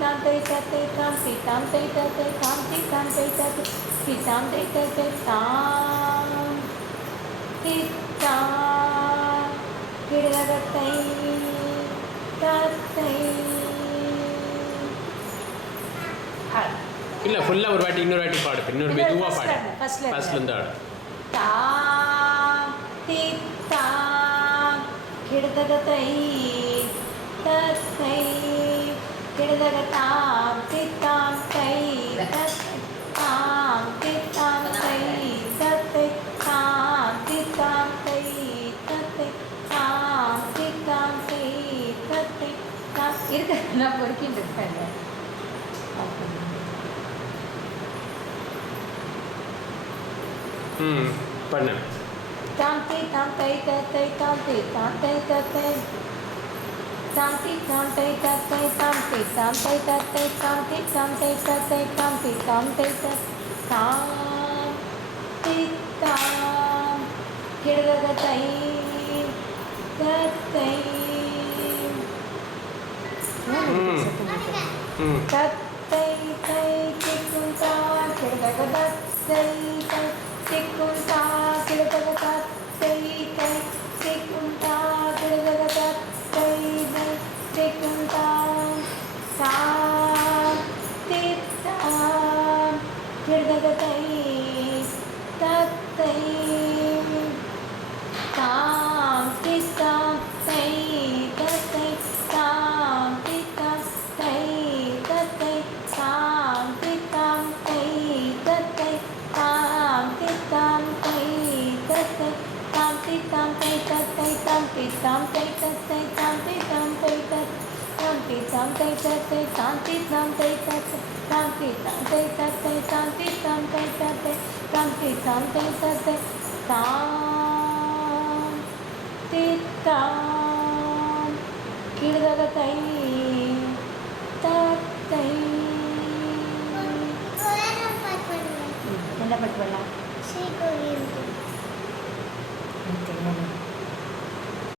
tam tay ta tay tam ti tam tay ta tay tam ti tam tay ta tay ti tam tay ta tay tam ti tam கிடகத்தை தத்தை இல்லை ஃபுல்லாக ஒரு வாட்டி இன்னொரு வாட்டி பாடு இன்னொரு மெதுவாக பாடு ஃபர்ஸ்ட்லேருந்து ஆடு தாம் தி தாம் கிடகத்தை தத்தை கிடகத்தாம் தி தாம் தை தாம் தி தாம் தை தத்தை தாம் தி தாம் தை தத்தை தாம் தி தாம் தை தத்தை தாம் இருக்கு நான் பொறுக்கிட்டு இருப்பேன் பண்ணு tam ti tam tay ta tay tam ti tam tay ta tay tam ti tam tay ta tay tam ti tam tay ta tay tam ti tam tay ta tay tam ti tam tay ta tam ti tam கிடகத்தை தத்தை தத்தை தை திக்கும் தான் கிடகத்தை தை திக்கும் தான் கிடகத்தை தை திக்கும் தான் கிடகத்தை தை திக்கும் தான் தான் தித்தாம் கிடகத்தை தத்தை தாம் தித்தாம் தை தத்தை தாம் தித்தாம் தை தத்தை தாம் தித்தாம் தை தத்தை தாம் தித்தாம் தை தத்தை தாம் தித்தாம் தை தத்தை தாம் தித்தாம் தை தத்தை தாம் தித்தாம் தை தத்தை தாம் தித்தாம் தை தத்தை தாம் தித்தாம் தை தத்தை தாம் தித்தாம் தை தத்தை தாம் தித்தாம் தை தத்தை தாம் தித்தாம் கிடகத்தை தத்தை என்ன பாட்டு பண்ணலாம்